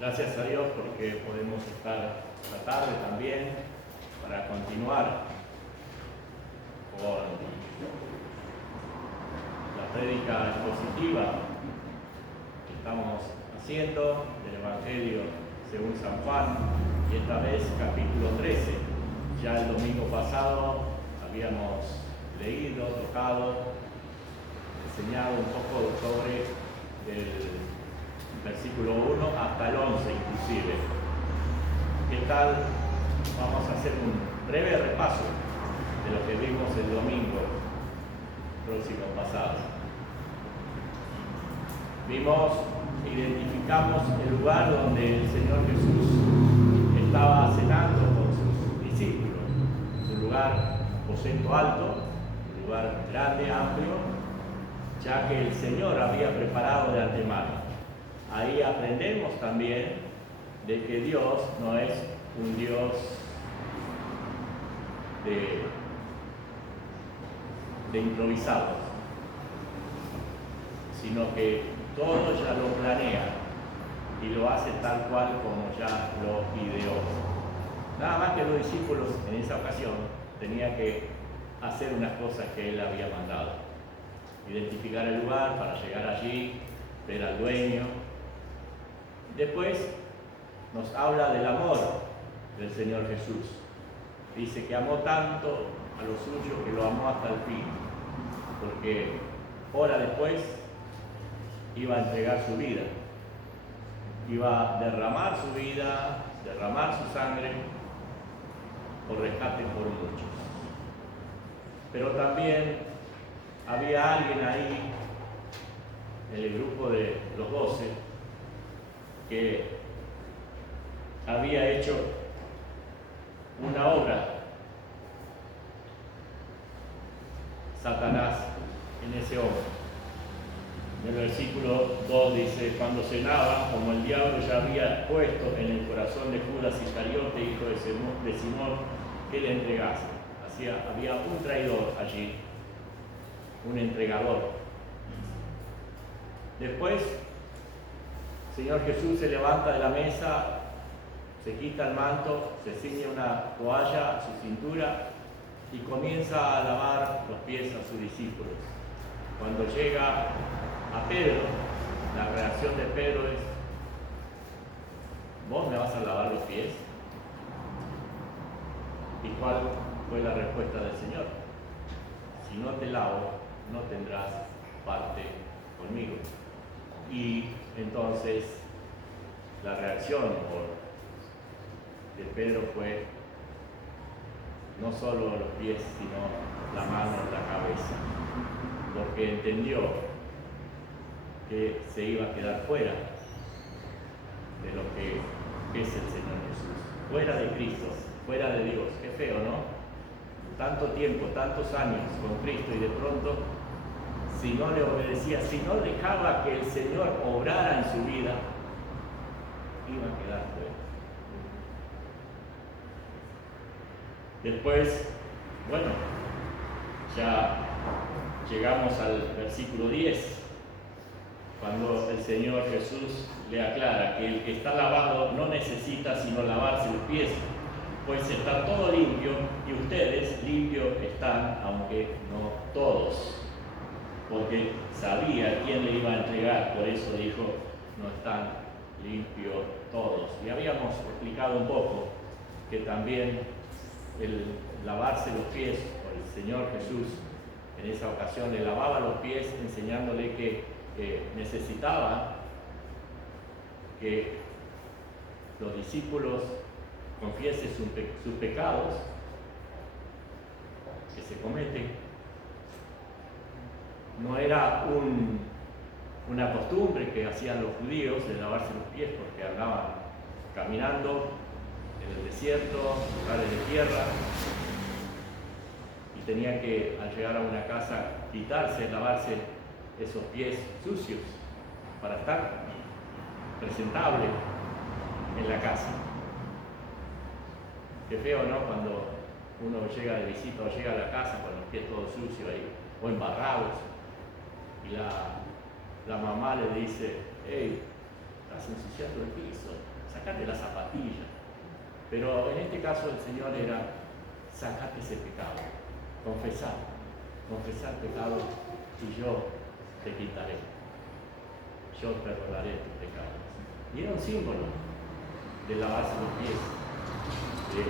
Gracias a Dios porque podemos estar esta tarde también para continuar con la prédica expositiva que estamos haciendo del Evangelio según San Juan, y esta vez capítulo 13. Ya el domingo pasado habíamos leído, tocado, enseñado un poco sobre el versículo 1 hasta el 11 inclusive. ¿Qué tal? Vamos a hacer un breve repaso de lo que vimos el domingo próximo pasado. Identificamos el lugar donde el Señor Jesús estaba cenando con sus discípulos. Un lugar aposento alto, un lugar grande, amplio, ya que el Señor había preparado de antemano. Ahí aprendemos también de que Dios no es un Dios de improvisados, sino que todo ya lo planea y lo hace tal cual como ya lo ideó. Nada más que los discípulos en esa ocasión tenían que hacer unas cosas que Él había mandado. Identificar el lugar para llegar allí, ver al dueño. Después nos habla del amor del Señor Jesús. Dice que amó tanto a los suyos que lo amó hasta el fin, porque hora después iba a entregar su vida, iba a derramar su vida, derramar su sangre por rescate por muchos. Pero también había alguien ahí en el grupo de los 12 que había hecho una obra, Satanás, en ese hombre. En el versículo 2 dice: cuando cenaba, como el diablo ya había puesto en el corazón de Judas Iscariote, hijo de Simón, que le entregase. Había un traidor allí, un entregador. Después, el Señor Jesús se levanta de la mesa, se quita el manto, se ciñe una toalla a su cintura y comienza a lavar los pies a sus discípulos. Cuando llega a Pedro, la reacción de Pedro es: ¿vos me vas a lavar los pies? ¿Y cuál fue la respuesta del Señor? Si no te lavo, no tendrás parte conmigo. Y entonces la reacción de Pedro fue no solo los pies, sino la mano, la cabeza, porque entendió que se iba a quedar fuera de lo que es el Señor Jesús, fuera de Cristo, fuera de Dios. Qué feo, ¿no? Tanto tiempo, tantos años con Cristo, y de pronto, si no le obedecía, si no dejaba que el Señor obrara en su vida, iba a quedar fuera. Después, bueno, ya llegamos al versículo 10, cuando el Señor Jesús le aclara que el que está lavado no necesita sino lavarse los pies, pues está todo limpio, y ustedes limpios están, aunque no todos. Porque sabía quién le iba a entregar, por eso dijo: no están limpios todos. Y habíamos explicado un poco que también el lavarse los pies por el Señor Jesús, en esa ocasión le lavaba los pies enseñándole que necesitaba que los discípulos confiesen sus pecados que se cometen. No era una costumbre que hacían los judíos de lavarse los pies, porque andaban caminando en el desierto, lugares de tierra, y tenían que, al llegar a una casa, quitarse, lavarse esos pies sucios para estar presentable en la casa. Qué feo, ¿no? Cuando uno llega de visita o llega a la casa con los pies todos sucios ahí, o embarrados, y la mamá le dice: hey, estás ensuciando el piso, sacate la zapatilla. Pero en este caso el Señor era, sacate ese pecado, confesar pecado y yo te quitaré, yo perdonaré tus pecados. Y era un símbolo de lavarse los pies, de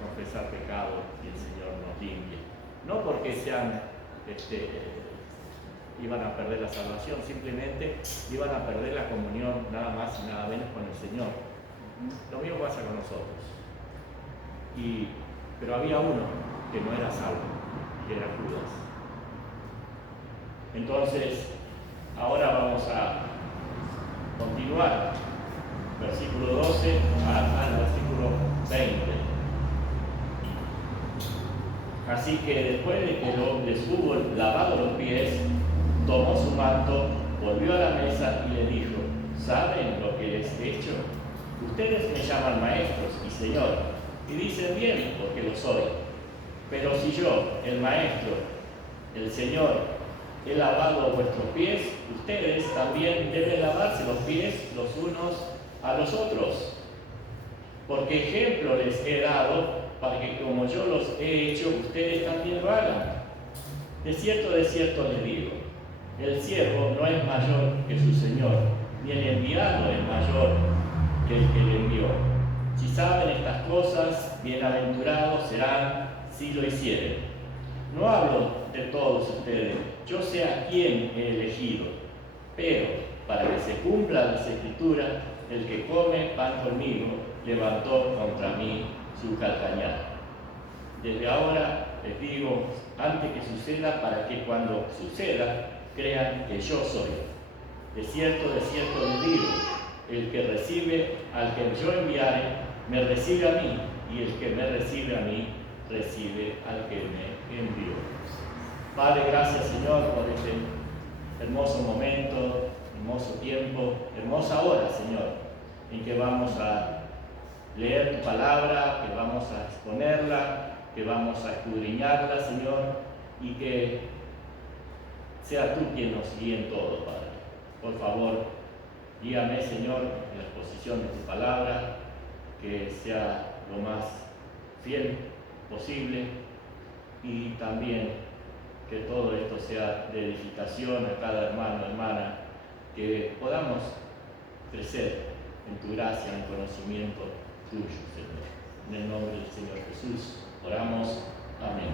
confesar pecado y el Señor nos limpia. No porque iban a perder la salvación, simplemente iban a perder la comunión nada más y nada menos con el Señor. Lo mismo pasa con nosotros. Pero había uno que no era salvo, que era Judas. Entonces, ahora vamos a continuar, versículo 12 al versículo 20. Así que después de que les hubo lavado los pies, tomó su manto, volvió a la mesa y le dijo: ¿saben lo que les he hecho? Ustedes me llaman maestros y señor, y dicen bien porque lo soy. Pero si yo, el maestro, el Señor, he lavado vuestros pies, ustedes también deben lavarse los pies los unos a los otros. Porque ejemplo les he dado para que como yo los he hecho, ustedes también lo hagan. De cierto les digo, el siervo no es mayor que su Señor, ni el enviado es mayor que el que le envió. Si saben estas cosas, bienaventurados serán si lo hicieren. No hablo de todos ustedes, yo sé a quién he elegido, pero para que se cumpla las escrituras, el que come pan conmigo levantó contra mí su calcañar. Desde ahora les digo, antes que suceda, para que cuando suceda, crean que yo soy. De cierto les digo, el que recibe al que yo enviare, me recibe a mí, y el que me recibe a mí, recibe al que me envió. Padre, gracias Señor por este hermoso momento, hermoso tiempo, hermosa hora, Señor, en que vamos a leer tu palabra, que vamos a exponerla, que vamos a escudriñarla, Señor, y que sea tú quien nos guíe en todo, Padre. Por favor, guíame, Señor, en la exposición de tu palabra, que sea lo más fiel posible, y también que todo esto sea de edificación a cada hermano, hermana, que podamos crecer en tu gracia, en conocimiento tuyo, Señor. En el nombre del Señor Jesús oramos. Amén.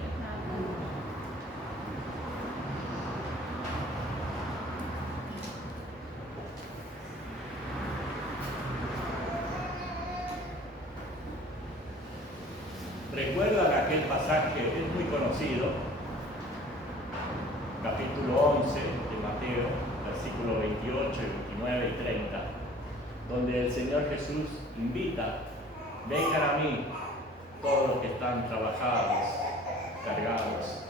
¿Recuerdan aquel pasaje que es muy conocido? Capítulo 11 de Mateo, versículos 28, 29 y 30, donde el Señor Jesús invita: vengan a mí todos los que están trabajados, cargados.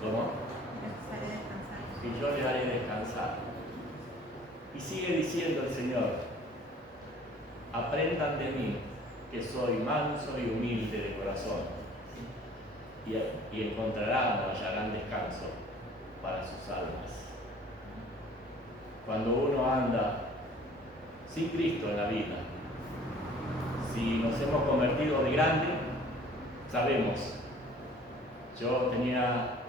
¿Cómo? Y yo les haré descansar. Y sigue diciendo el Señor: aprendan de mí, que soy manso y humilde de corazón, y encontrarán o hallarán descanso para sus almas. Cuando uno anda sin Cristo en la vida, si nos hemos convertido de grande, sabemos. Yo tenía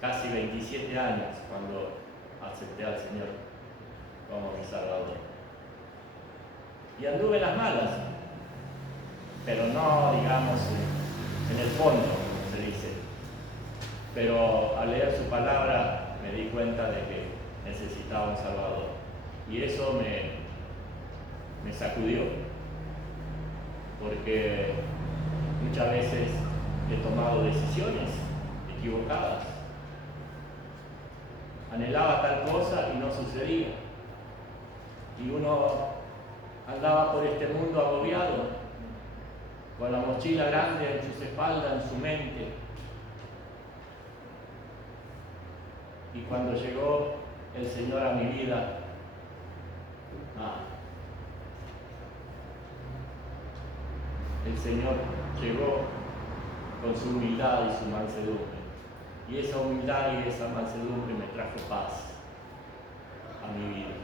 casi 27 años cuando acepté al Señor como mi Salvador. Y anduve en las malas, pero no, digamos, en el fondo, como se dice. Pero al leer su palabra me di cuenta de que necesitaba un Salvador. Y eso me sacudió, porque muchas veces he tomado decisiones equivocadas. Anhelaba tal cosa y no sucedía. Y uno andaba por este mundo agobiado, con la mochila grande en sus espaldas, en su mente. Y cuando llegó el Señor a mi vida, el Señor llegó con su humildad y su mansedumbre. Y esa humildad y esa mansedumbre me trajo paz a mi vida.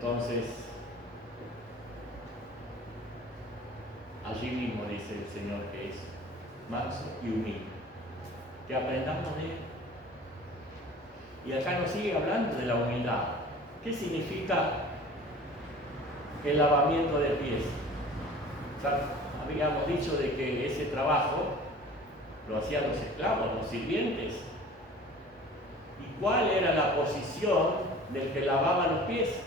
Entonces, allí mismo dice el Señor que es manso y humilde. Que aprendamos de él. Y acá nos sigue hablando de la humildad. ¿Qué significa el lavamiento de pies? O sea, habíamos dicho de que ese trabajo lo hacían los esclavos, los sirvientes. ¿Y cuál era la posición del que lavaba los pies?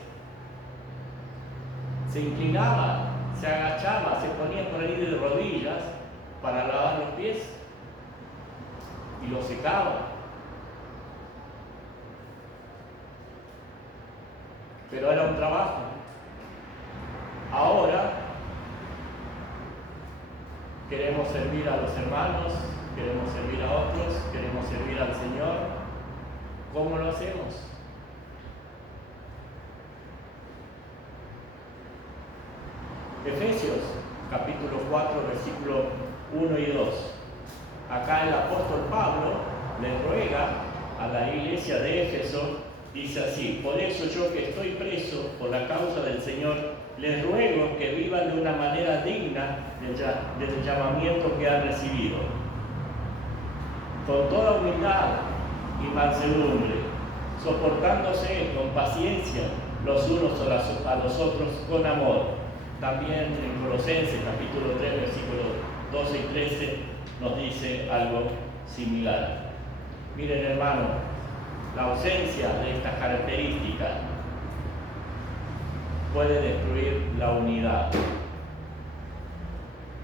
Se inclinaba, se agachaba, se ponía por ahí de rodillas para lavar los pies y los secaba. Pero era un trabajo. Ahora queremos servir a los hermanos, queremos servir a otros, queremos servir al Señor. ¿Cómo lo hacemos? Efesios, capítulo 4, versículos 1 y 2. Acá el apóstol Pablo le ruega a la iglesia de Éfeso, dice así: por eso yo que estoy preso por la causa del Señor, les ruego que vivan de una manera digna del llamamiento que han recibido, con toda humildad y mansedumbre, soportándose con paciencia los unos a los otros con amor. También en Colosenses capítulo 3, versículos 12 y 13 nos dice algo similar. Miren, hermano, la ausencia de estas características puede destruir la unidad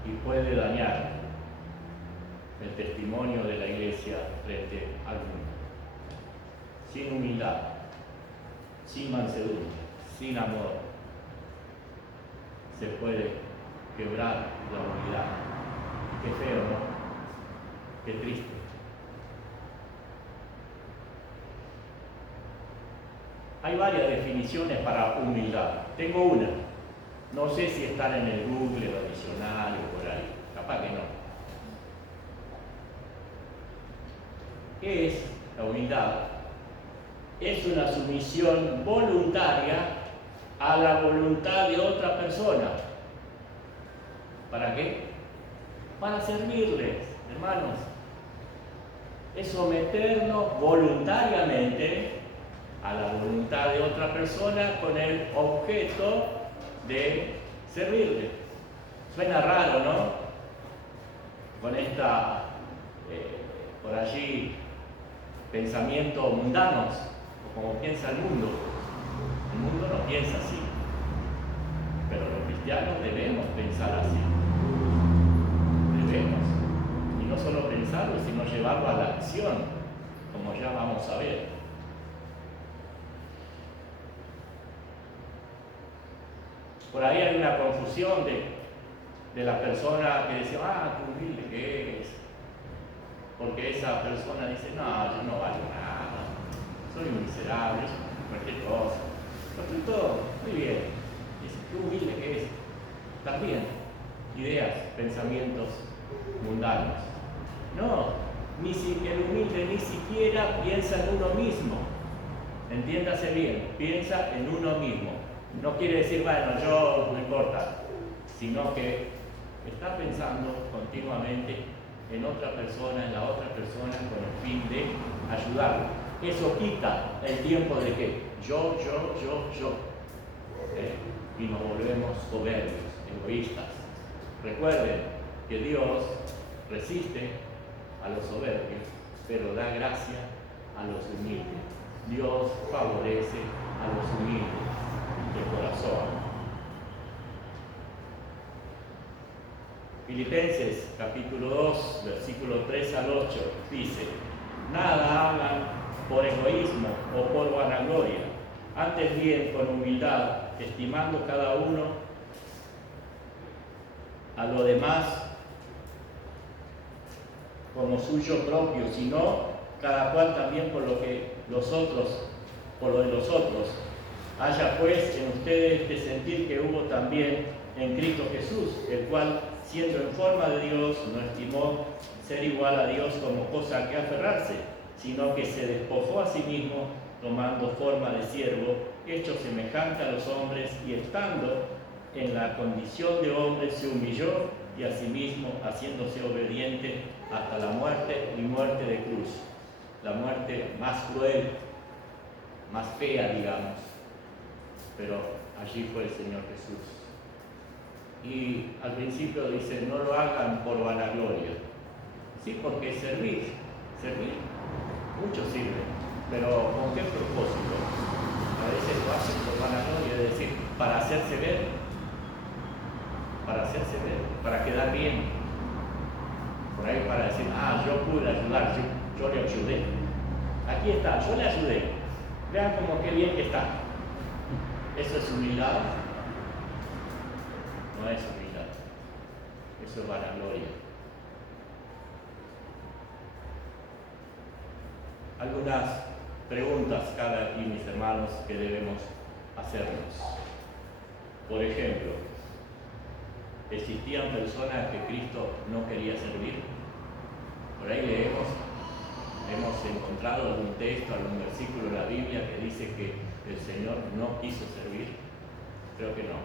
y puede dañar el testimonio de la iglesia frente al mundo. Sin humildad, sin mansedumbre, sin amor, se puede quebrar la unidad. Qué feo, ¿no? Qué triste. Hay varias definiciones para humildad. Tengo una. No sé si están en el Google o diccionario por ahí. Capaz que no. ¿Qué es la humildad? Es una sumisión voluntaria a la voluntad de otra persona. ¿Para qué? Para servirles, hermanos. Es someternos voluntariamente a la voluntad de otra persona con el objeto de servirle. Suena raro, ¿no? Con esta, por allí, pensamientos mundanos, o como piensa el mundo. El mundo no piensa así, pero los cristianos debemos pensar así. Debemos. Y no solo pensarlo, sino llevarlo a la acción, como ya vamos a ver. Por ahí hay una confusión de la persona que dice: ah, qué humilde que es. Porque esa persona dice: no, yo no valgo nada, soy un miserable, soy cualquier cosa. Estoy todo muy bien. Dice: qué humilde que es. También ideas, pensamientos mundanos. No, el humilde ni siquiera piensa en uno mismo. Entiéndase bien, piensa en uno mismo. No quiere decir, bueno, yo no importa, sino que está pensando continuamente en otra persona, en la otra persona, con el fin de ayudarlo. Eso quita el tiempo de que yo. Y nos volvemos soberbios, egoístas. Recuerden que Dios resiste a los soberbios, pero da gracia a los humildes. Dios favorece a los humildes de corazón. Filipenses capítulo 2, versículo 3 al 8 dice: nada hagan por egoísmo o por vanagloria, antes bien con humildad, estimando cada uno a lo demás como suyo propio, sino cada cual también por lo de los otros. Haya pues en ustedes este sentir que hubo también en Cristo Jesús, el cual, siendo en forma de Dios, no estimó ser igual a Dios como cosa a que aferrarse, sino que se despojó a sí mismo, tomando forma de siervo, hecho semejante a los hombres, y estando en la condición de hombre, se humilló y a sí mismo, haciéndose obediente hasta la muerte y muerte de cruz. La muerte más cruel, más fea, digamos, pero allí fue el Señor Jesús. Y al principio dice, no lo hagan por vanagloria. Sí, porque servir, mucho sirve, pero ¿con qué propósito? A veces lo hacen por vanagloria, es decir, para hacerse ver, para quedar bien. Por ahí para decir, yo pude ayudar, yo le ayudé. Aquí está, yo le ayudé. Vean como qué bien que está. ¿Eso es humildad? No es humildad. Eso es vanagloria. Algunas preguntas, cada y mis hermanos, que debemos hacernos. Por ejemplo, ¿existían personas que Cristo no quería servir? Por ahí hemos encontrado algún texto, algún versículo de la Biblia que dice que el Señor no quiso servir. Creo que no.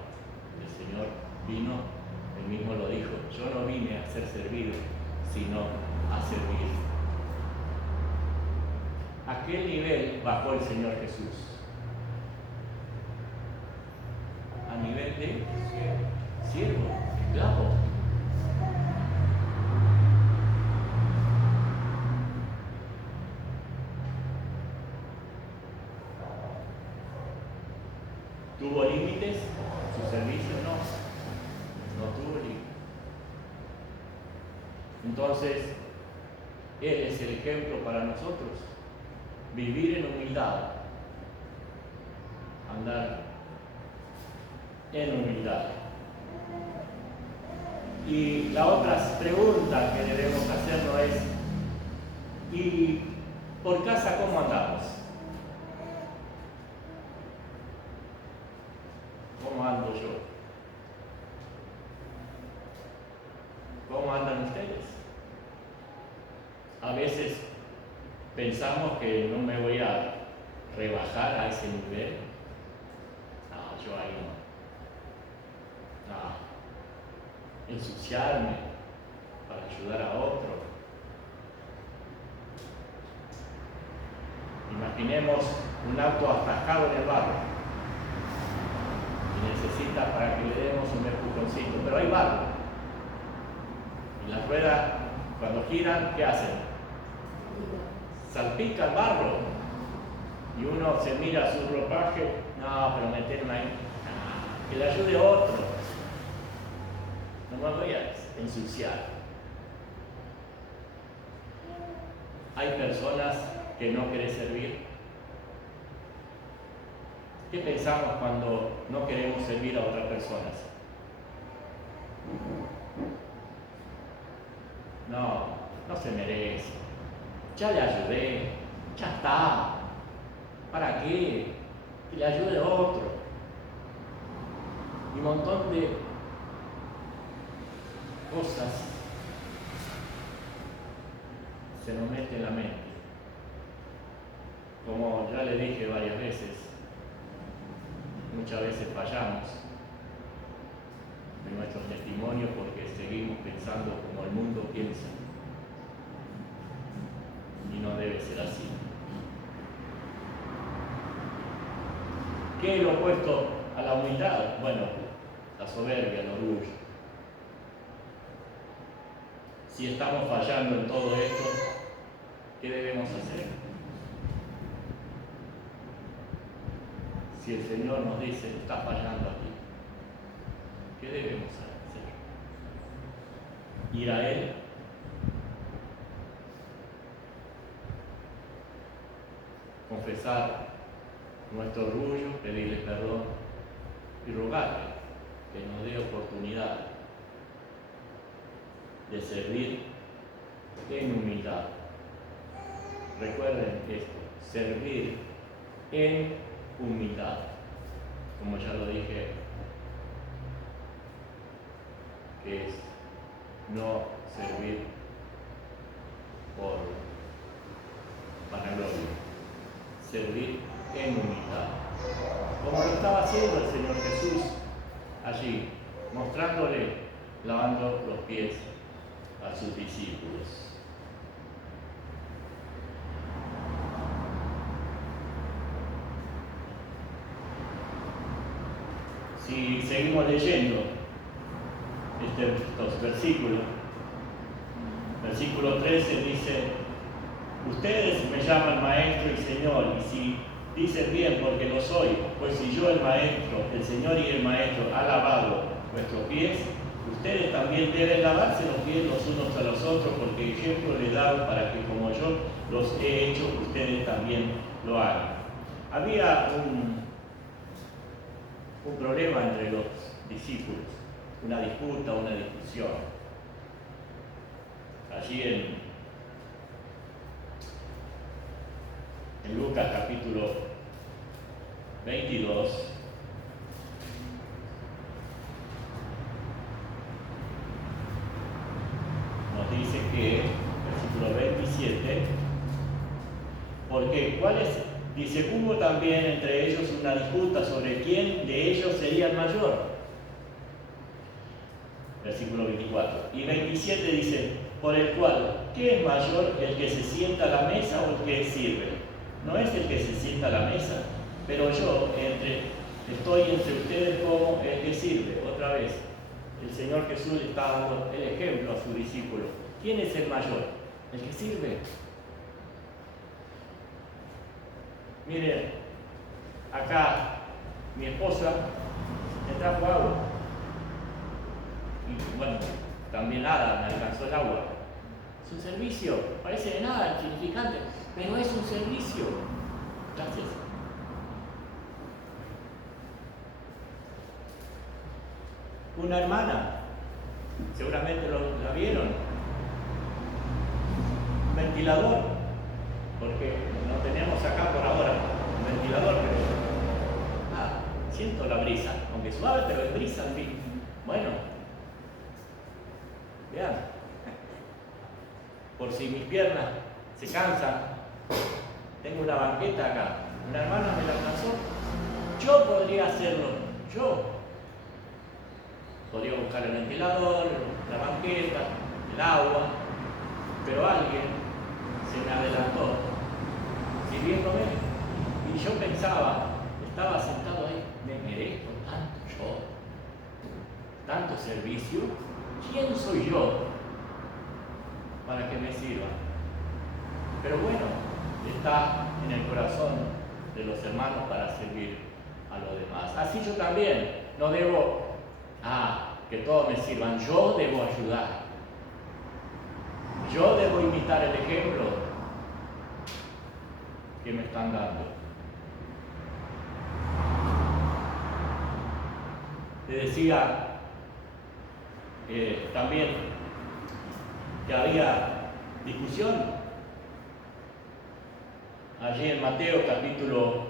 El Señor vino, Él mismo lo dijo, yo no vine a ser servido, sino a servir. ¿A qué nivel bajó el Señor Jesús? A nivel de siervo, esclavo. ¿Tuvo límites? ¿Su servicio? No tuvo límites. Entonces, Él es el ejemplo para nosotros. Vivir en humildad, andar en humildad. Y la otra pregunta que debemos hacernos es, ¿y por casa cómo andamos? ¿Cómo ando yo? ¿Cómo andan ustedes? A veces pensamos que no me voy a rebajar a ese nivel. No, yo ahí no. No. Ensuciarme para ayudar a otro. Imaginemos un auto atascado en el barro y necesita para que le demos un empujoncito, pero hay barro. Y las ruedas, cuando giran, ¿qué hacen? Salpica el barro. Y uno se mira su ropaje, no, pero meterme ahí, que le ayude otro. No me voy a ensuciar. Hay personas que no quieren servir. ¿Qué pensamos cuando no queremos servir a otras personas? No se merece. Ya le ayudé, ya está. ¿Para qué? Que le ayude a otro. Y un montón de cosas se nos mete en la mente. Como ya le dije varias veces, muchas veces fallamos en nuestros testimonios porque seguimos pensando como el mundo piensa. Y no debe ser así. ¿Qué es lo opuesto a la humildad? Bueno, la soberbia, el orgullo. Si estamos fallando en todo esto, ¿qué debemos hacer? Si el Señor nos dice, está fallando aquí, ¿qué debemos hacer? Ir a Él, confesar nuestro orgullo, pedirle perdón y rogarle que nos dé oportunidad de servir en humildad. Recuerden esto, servir en humildad. Como ya lo dije, que es no servir por vanagloria, servir en humildad, como lo estaba haciendo el Señor Jesús allí, mostrándole, lavando los pies a sus discípulos. Si seguimos leyendo estos versículos, versículo 13 dice: ustedes me llaman maestro y señor, y si dicen bien porque lo soy, pues si yo el maestro, el señor y el maestro ha lavado vuestros pies, ustedes también deben lavarse los pies los unos a los otros, porque ejemplo les he dado para que como yo los he hecho, ustedes también lo hagan. Había un problema entre los discípulos, una disputa, una discusión. Allí en Lucas capítulo 22, nos dice que, versículo 27, porque dice, hubo también entre ellos una disputa sobre quién de ellos sería el mayor. Versículo 24. Y 27 dice, por el cual, ¿qué es mayor, el que se sienta a la mesa o el que sirve? No es el que se sienta a la mesa, pero yo estoy entre ustedes como el que sirve. Otra vez, el Señor Jesús le está dando el ejemplo a sus discípulos. ¿Quién es el mayor? El que sirve. Miren, acá mi esposa me trajo agua. Y bueno, también nada, me alcanzó el agua. Es un servicio, parece de nada, insignificante, pero es un servicio. Gracias. Una hermana, seguramente la vieron, un ventilador, porque no tenemos acá por ahora un ventilador, pero siento la brisa, aunque suave, pero es brisa en fin. Bueno, vean, por si mis piernas se cansan, tengo una banqueta acá, una hermana me la alcanzó, yo podría hacerlo, yo podría buscar el ventilador, la banqueta, el agua, pero alguien se me adelantó, sirviéndome, y yo pensaba, estaba sentado ahí, me merezco tanto servicio, ¿quién soy yo para que me sirva? Pero bueno, está en el corazón de los hermanos para servir a los demás. Así yo también no debo que todos me sirvan, yo debo ayudar, yo debo imitar el ejemplo que me están dando. Te decía también que había discusión allí en Mateo capítulo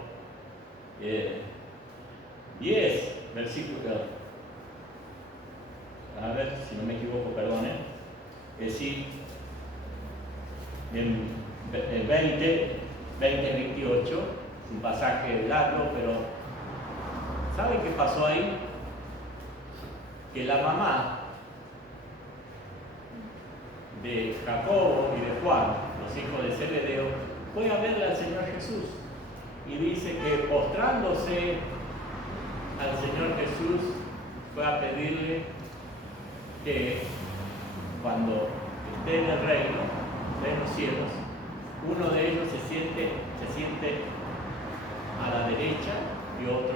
10, versículo, a ver si no me equivoco, perdone, sí, en 20-28, es un pasaje largo, pero ¿saben qué pasó ahí? Que la mamá de Jacobo y de Juan, los hijos de Zebedeo, fue a verle al Señor Jesús y dice que postrándose al Señor Jesús fue a pedirle que cuando esté en el reino de los cielos, uno de ellos se siente a la derecha y otro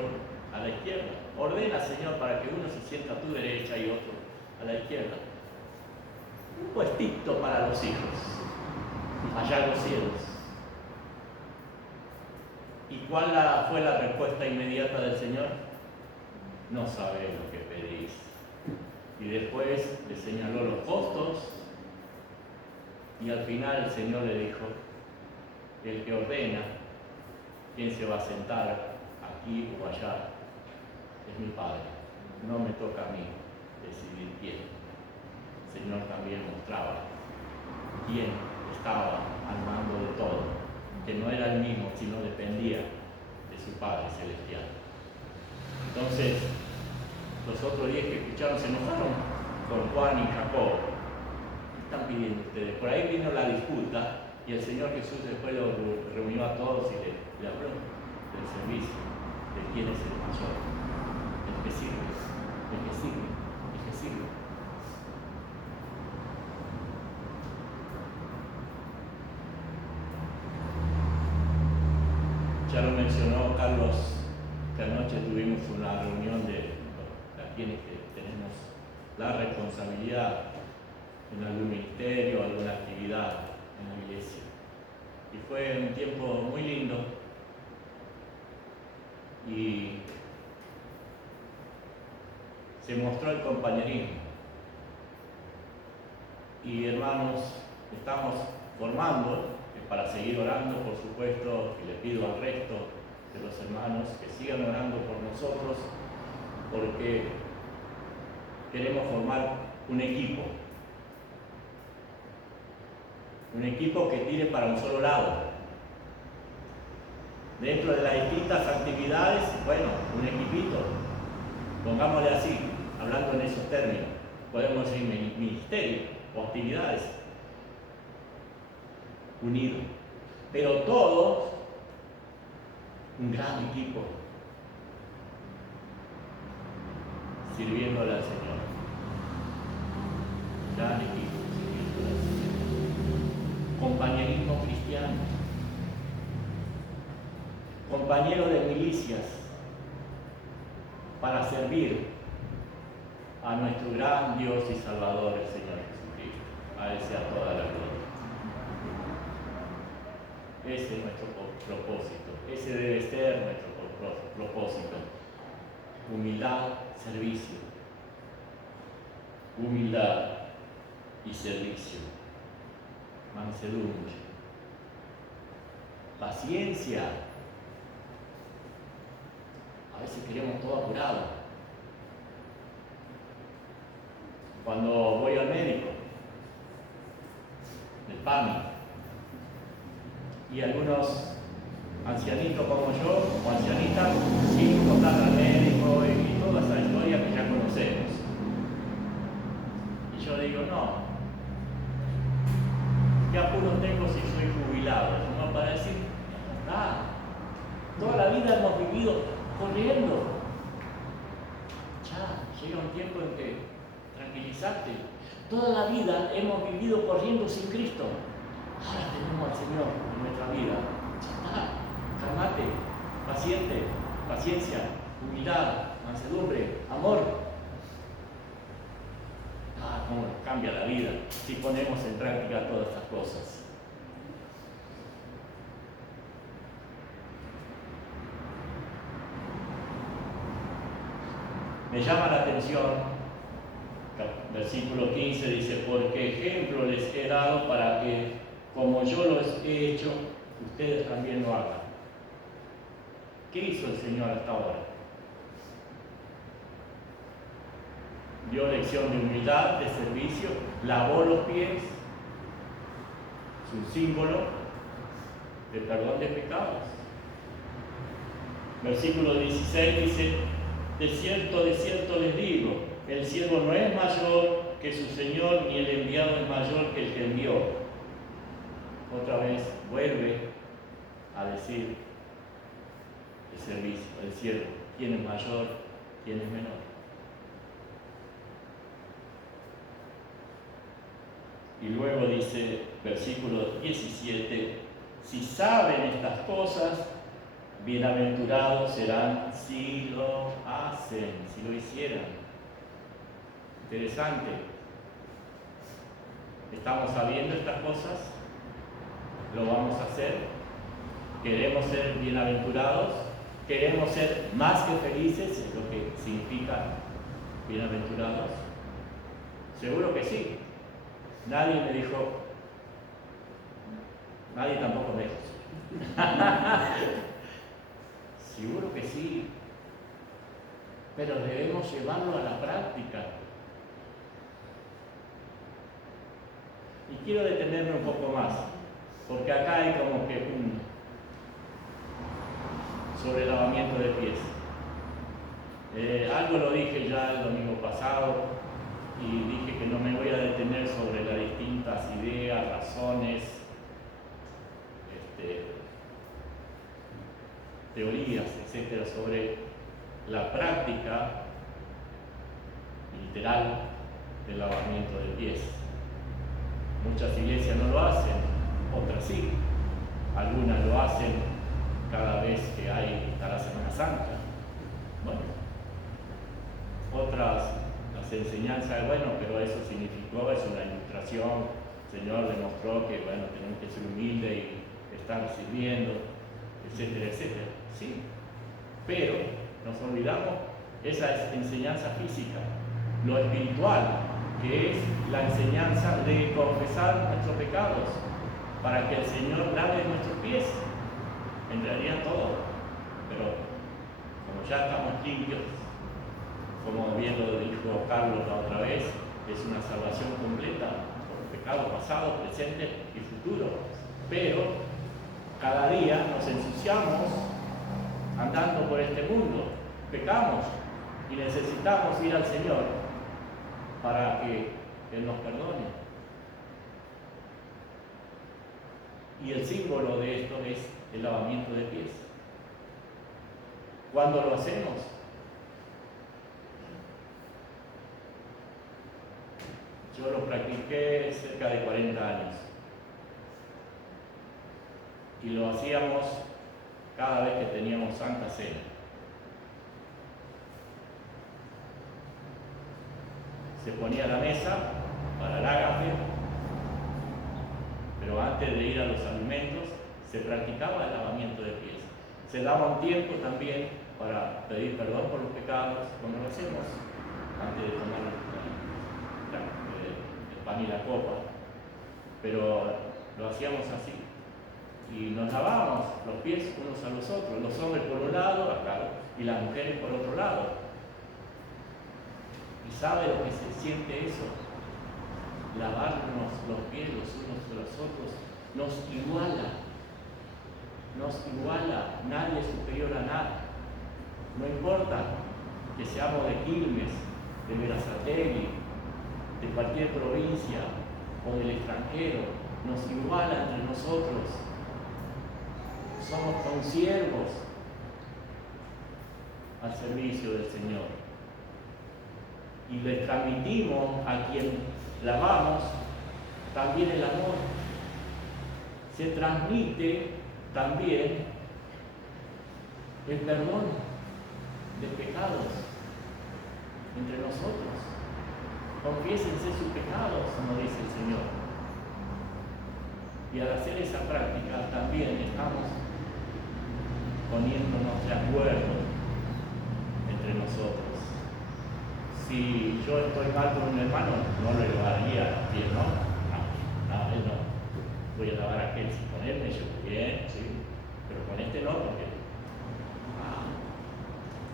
a la izquierda. Ordena, Señor, para que uno se sienta a tu derecha y otro a la izquierda. Un puestito para los hijos, allá en los cielos. ¿Y cuál fue la respuesta inmediata del Señor? No sabéis lo que pedís. Y después le señaló los costos y al final el Señor le dijo, el que ordena quién se va a sentar aquí o allá es mi Padre. No me toca a mí decidir quién. El Señor también mostraba quién estaba al mando de todo. que no era el mismo, sino dependía de su Padre Celestial. Entonces, los otros 10 que escucharon se enojaron con Juan y Jacob. ¿Qué están pidiendo ustedes? Por ahí vino la disputa y el Señor Jesús después los reunió a todos y le habló del servicio, de quién es el mayor, el que sirve, el que sirve, el que sirve. Ya lo mencionó Carlos, que anoche tuvimos una reunión de quienes tenemos la responsabilidad en algún ministerio, alguna actividad en la iglesia. Y fue un tiempo muy lindo y se mostró el compañerismo. Y hermanos, estamos formando, para seguir orando, por supuesto, y le pido al resto de los hermanos que sigan orando por nosotros, porque queremos formar un equipo que tire para un solo lado. Dentro de las distintas actividades, bueno, un equipito, pongámosle así, hablando en esos términos, podemos decir ministerio o actividades unidos, pero todos un gran equipo sirviéndole al Señor. Gran equipo sirviéndole al Señor. Compañerismo cristiano, compañero de milicias para servir a nuestro gran Dios y Salvador, el Señor Jesucristo. A Él sea toda la gloria. Ese es nuestro propósito, ese debe ser nuestro propósito. Humildad, servicio. Humildad y servicio. Mansedumbre. Paciencia. A veces queremos todo apurado. Cuando voy al médico, el PAMI, y algunos ancianitos como yo, o ancianitas, sin contar al médico y toda esa historia que ya conocemos. Y yo digo, no, ¿qué apuro tengo si soy jubilado? No, para decir, toda la vida hemos vivido corriendo. Ya, llega un tiempo en que tranquilizarte. Toda la vida hemos vivido corriendo sin Cristo. Ahora tenemos al Señor en nuestra vida. Ya está, calmate, paciente, paciencia, humildad, mansedumbre, amor. Cómo nos cambia la vida si ponemos en práctica todas estas cosas. Me llama la atención, versículo 15 dice, porque ejemplo les he dado para que, como yo los he hecho, ustedes también lo hagan. ¿Qué hizo el Señor hasta ahora? Dio lección de humildad, de servicio, lavó los pies, es un símbolo de perdón de pecados. Versículo 16 dice, de cierto les digo, el siervo no es mayor que su Señor, ni el enviado es mayor que el que envió. Otra vez vuelve a decir el servicio, el siervo, quién es mayor, quién es menor. Y luego dice, versículo 17, si saben estas cosas, bienaventurados serán si lo hacen, si lo hicieran. Interesante. ¿Estamos sabiendo estas cosas? ¿Lo vamos a hacer? ¿Queremos ser bienaventurados? ¿Queremos ser más que felices? Es lo que significa bienaventurados. Seguro que sí. Nadie me dijo, nadie tampoco me dijo. Seguro que sí, pero debemos llevarlo a la práctica. Y quiero detenerme un poco más, porque acá hay como que sobre el lavamiento de pies. Algo lo dije ya el domingo pasado y dije que no me voy a detener sobre las distintas ideas, razones, teorías, etcétera, sobre la práctica literal del lavamiento de pies. Muchas iglesias no lo hacen, otras sí. Algunas lo hacen cada vez que está la Semana Santa. Bueno, otras las enseñanzas, bueno, pero eso significó, es una ilustración. El Señor demostró que, bueno, tenemos que ser humildes y estar sirviendo, etcétera, etcétera. Sí, pero nos olvidamos esa enseñanza física, lo espiritual, que es la enseñanza de confesar nuestros pecados para que el Señor lave nuestros pies. En realidad todo, pero como ya estamos limpios, como bien lo dijo Carlos la otra vez, es una salvación completa por el pecado pasado, presente y futuro. Pero cada día nos ensuciamos andando por este mundo, pecamos y necesitamos ir al Señor para que Él nos perdone. Y el símbolo de esto es el lavamiento de pies. ¿Cuándo lo hacemos? Yo lo practiqué cerca de 40 años. Y lo hacíamos cada vez que teníamos Santa Cena. Se ponía la mesa para el ágape, pero antes de ir a los alimentos se practicaba el lavamiento de pies. Se daba un tiempo también para pedir perdón por los pecados, como lo hacemos antes de tomar el pan y la copa, pero lo hacíamos así. Y nos lavábamos los pies unos a los otros, los hombres por un lado, acá, y las mujeres por otro lado. ¿Y sabe lo que se siente eso? Lavarnos los pies los unos a los otros nos iguala, nadie es superior a nada. No importa que seamos de Quilmes, de Berazategui, de cualquier provincia o del extranjero, nos iguala entre nosotros. Somos consiervos al servicio del Señor. Y le transmitimos a quien lavamos también el amor. Se transmite también el perdón de pecados entre nosotros. Confiésense sus pecados, nos dice el Señor. Y al hacer esa práctica también estamos poniéndonos de acuerdo entre nosotros. Si yo estoy mal con un hermano, no le lavaría los pies, ¿no? No, él no. Voy a lavar a aquel, si con él me llevo bien, sí, pero con este no, porque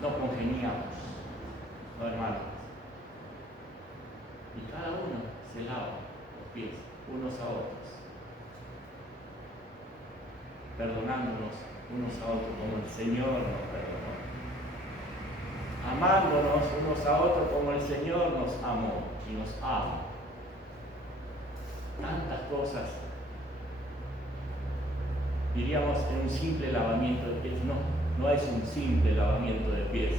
no congeniamos, no, hermanos. Y cada uno se lava los pies unos a otros, perdonándonos unos a otros como el Señor nos perdonó, amándonos unos a otros como el Señor nos amó y nos ama. Tantas cosas, diríamos, en un simple lavamiento de pies. No es un simple lavamiento de pies.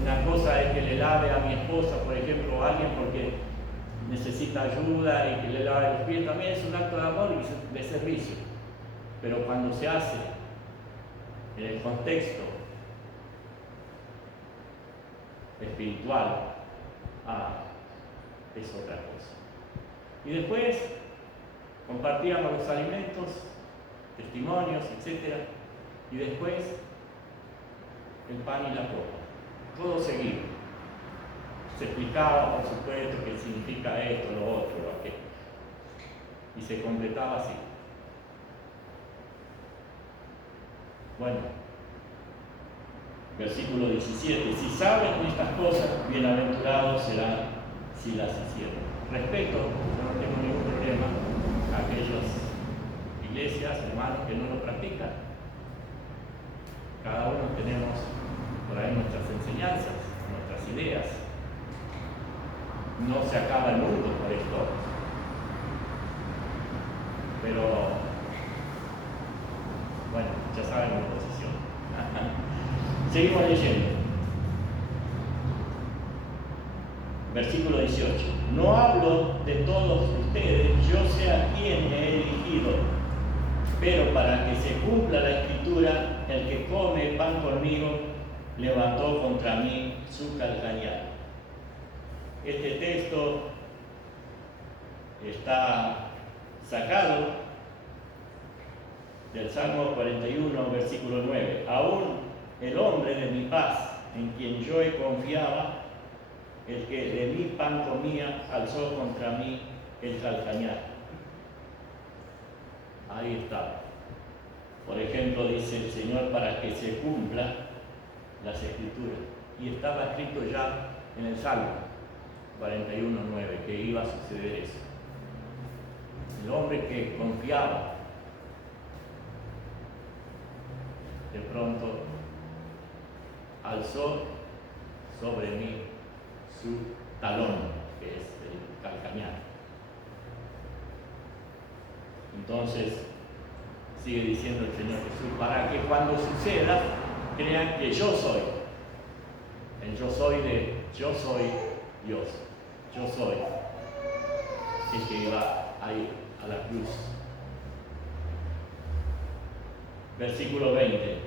Una cosa es que le lave a mi esposa, por ejemplo, a alguien porque necesita ayuda y que le lave los pies, también es un acto de amor y de servicio. Pero cuando se hace en el contexto espiritual, es otra cosa. Y después compartíamos los alimentos, testimonios, etc. Y después el pan y la copa. Todo seguido. Se explicaba, por supuesto, qué significa esto, lo otro, lo aquello. Y se completaba así. Bueno, versículo 17. Si saben estas cosas, bienaventurados serán si las hicieron. Respeto, yo no tengo ningún problema a aquellas iglesias, hermanos, que no lo practican. no se acaba el mundo por esto. Pero, bueno, ya saben mi posición. Seguimos leyendo. Versículo 18. No hablo de todos ustedes, yo sé a quién me he dirigido, pero para que se cumpla la escritura, el que come pan conmigo levantó contra mí su calcañar. Este texto está sacado del Salmo 41, versículo 9. Aún el hombre de mi paz, en quien yo confiaba, el que de mi pan comía, alzó contra mí el calcañar. Ahí está. Por ejemplo, dice el Señor para que se cumpla las escrituras. Y estaba escrito ya en el Salmo 41:9 que iba a suceder eso. El hombre que confiaba, de pronto alzó sobre mí su talón, que es el calcañar. Entonces, sigue diciendo el Señor Jesús, para que cuando suceda, crean que yo soy. El yo soy de yo soy Dios. Yo soy el que iba a ir a la cruz. Versículo 20.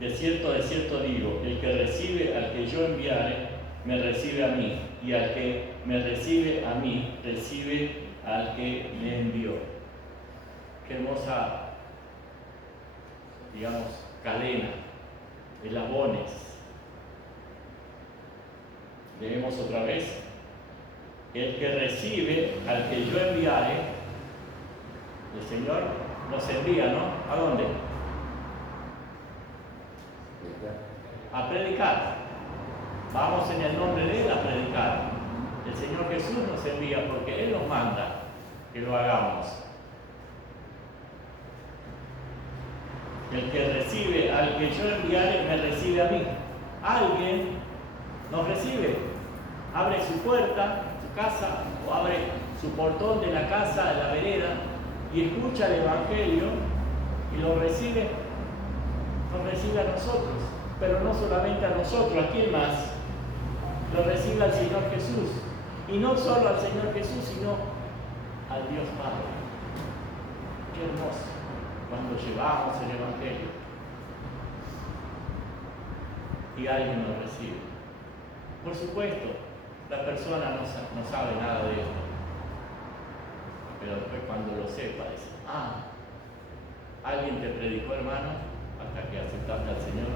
De cierto digo, el que recibe al que yo enviare, me recibe a mí, y al que me recibe a mí, recibe al que me envió. Qué hermosa, digamos, cadena, eslabones. Leemos otra vez. El que recibe al que yo enviare, el Señor nos envía, ¿no? ¿A dónde? A predicar. Vamos en el nombre de Él a predicar. El Señor Jesús nos envía porque Él nos manda que lo hagamos. El que recibe al que yo enviare, me recibe a mí. Alguien nos recibe. Abre su puerta, su casa, o abre su portón de la casa, de la vereda, y escucha el Evangelio y lo recibe. Nos recibe a nosotros, pero no solamente a nosotros, ¿a quién más? Lo recibe al Señor Jesús. Y no solo al Señor Jesús, sino al Dios Padre. Qué hermoso cuando llevamos el Evangelio y alguien lo recibe. Por supuesto, la persona no sabe nada de esto, pero después cuando lo sepa, dice, alguien te predicó, hermano, hasta que aceptaste al Señor.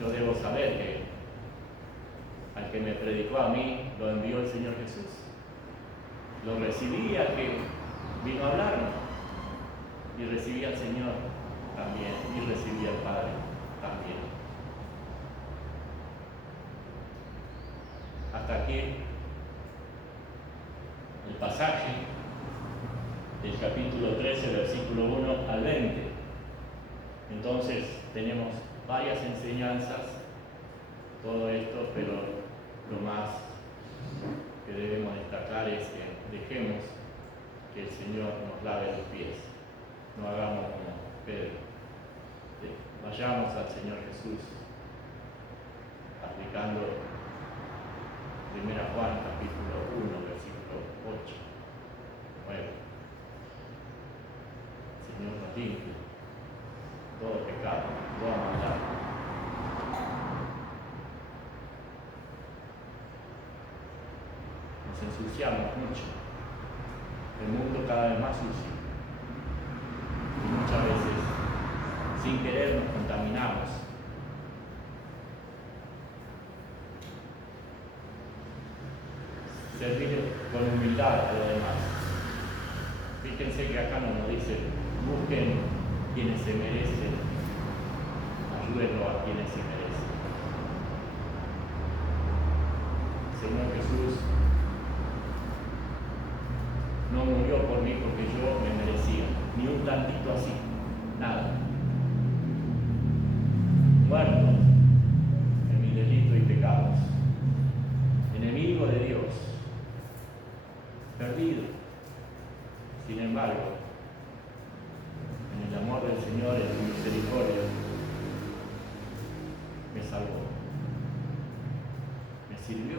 Yo debo saber que al que me predicó a mí, lo envió el Señor Jesús. Lo recibí al que vino a hablarme, y recibí al Señor también, y recibí al Padre también. Hasta aquí el pasaje del capítulo 13, versículo 1 al 20. Entonces tenemos varias enseñanzas, todo esto, pero lo más que debemos destacar es que dejemos que el Señor nos lave los pies. No hagamos como Pedro. Vayamos al Señor Jesús aplicando 1 Juan capítulo 1, versículo 8, 9. El Señor nos limpie todo pecado, toda maldad. Nos ensuciamos mucho. El mundo cada vez más sucio. Y muchas veces, sin querer, nos contaminamos. Servir con humildad a los demás. Fíjense que acá no nos dice, busquen quienes se merecen, ayúdenlo a quienes se merecen. Señor Jesús no murió por mí porque yo me merecía, ni un tantito así, nada. Muerto en Sin embargo, en el amor del Señor, en su misericordia, me salvó, me sirvió,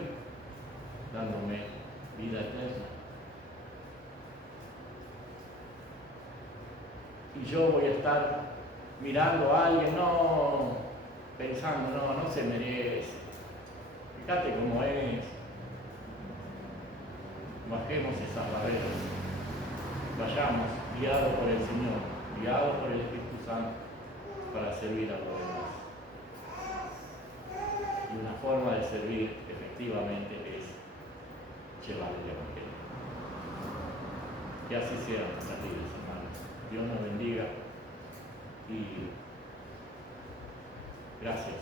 dándome vida eterna. Y yo voy a estar mirando a alguien, no pensando, no se merece. Fíjate cómo es. Bajemos esas barreras. Vayamos guiados por el Señor, guiados por el Espíritu Santo, para servir a los demás. Y una forma de servir efectivamente es llevar el Evangelio. Que así sean nuestras vidas, hermanos. Dios nos bendiga y gracias,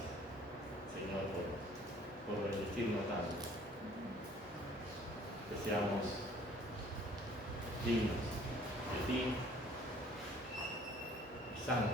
Señor, por bendecirnos tanto. Que seamos dignos de ti y santos